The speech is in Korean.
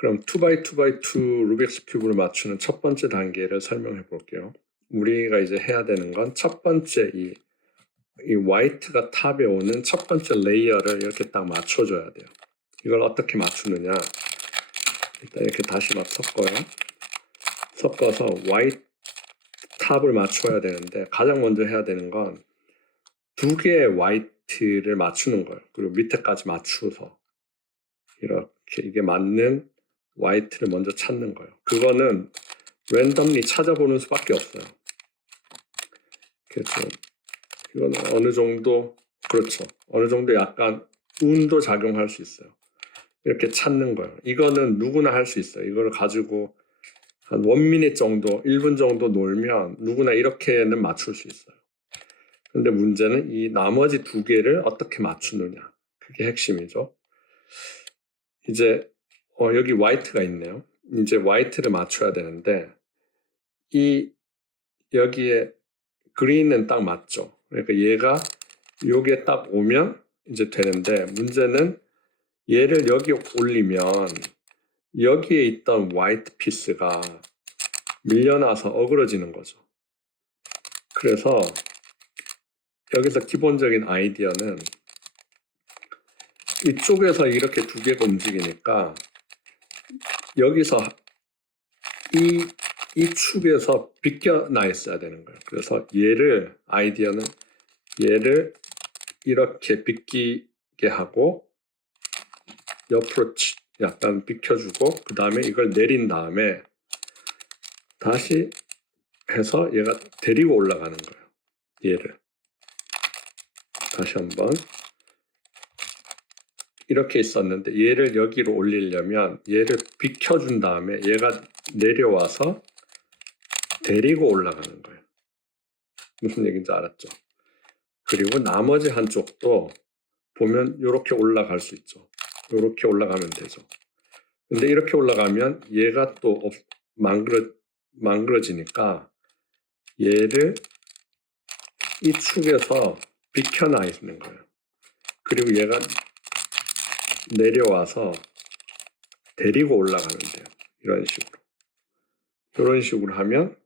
그럼 2x2x2 루빅스 큐브를 맞추는 첫 번째 단계를 설명해 볼게요. 우리가 이제 해야 되는 건 첫 번째 이, 이 화이트가 탑에 오는 첫 번째 레이어를 이렇게 딱 맞춰줘야 돼요. 이걸 어떻게 맞추느냐. 일단 이렇게 다시 막 섞어요. 섞어서 화이트 탑을 맞춰야 되는데 가장 먼저 해야 되는 건 두 개의 화이트를 맞추는 거예요. 그리고 밑에까지 맞추어서 이렇게 이게 맞는 화이트를 먼저 찾는 거예요. 그거는 랜덤리 찾아보는 수밖에 없어요. 그래서 이거는 어느 정도 그렇죠. 어느 정도 약간 운도 작용할 수 있어요. 이렇게 찾는 거예요. 이거는 누구나 할 수 있어요. 이거를 가지고 한 원미닛 정도, 1분 정도 놀면 누구나 이렇게는 맞출 수 있어요. 근데 문제는 이 나머지 두 개를 어떻게 맞추느냐. 그게 핵심이죠. 이제 어, 여기 화이트가 있네요. 이제 화이트를 맞춰야 되는데 이 여기에 그린은 딱 맞죠. 그러니까 얘가 요게 딱 오면 이제 되는데 문제는 얘를 여기 올리면 여기에 있던 화이트 피스가 밀려나서 어그러지는 거죠. 그래서 여기서 기본적인 아이디어는 이쪽에서 이렇게 두 개가 움직이니까 여기서 이, 이 축에서 비껴나 있어야 되는 거예요. 그래서 얘를 아이디어는 얘를 이렇게 비끼게 하고 옆으로 치- 약간 비켜주고 그 다음에 이걸 내린 다음에 다시 해서 얘가 데리고 올라가는 거예요. 얘를 다시 한번 이렇게 있었는데 얘를 여기로 올리려면 얘를 비켜준 다음에 얘가 내려와서 데리고 올라가는 거예요. 무슨 얘기인지 알았죠? 그리고 나머지 한쪽도 보면 이렇게 올라갈 수 있죠. 이렇게 올라가면 되죠. 근데 이렇게 올라가면 얘가 또 없- 망그러, 망그러지니까 얘를 이 축에서 비켜나 있는 거예요. 그리고 얘가 내려와서 데리고 올라가면 돼요. 이런 식으로. 이런 식으로 하면